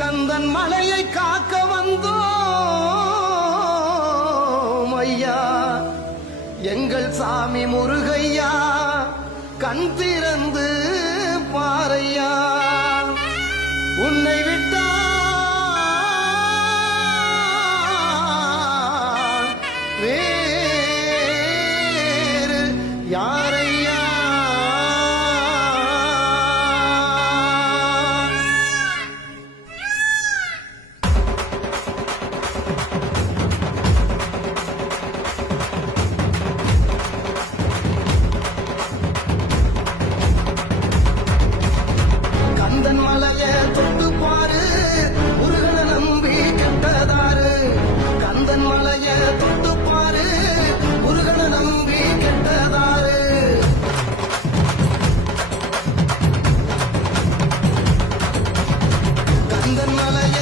கந்தன் மலையை காக்க வந்தோம் ஐயா, எங்கள் சாமி முருகையா, கண் திறந்து பாரையா, உன்னை விட்டா வேறு யாரையா. கந்தன் மலைய தொட்டு பாரு, முருகனை நம்பி கெட்டதாரு. கந்தன் மலைய தொட்டு பாரு, முருகனை நம்பி கெட்டதாரு. கந்தன் மலைய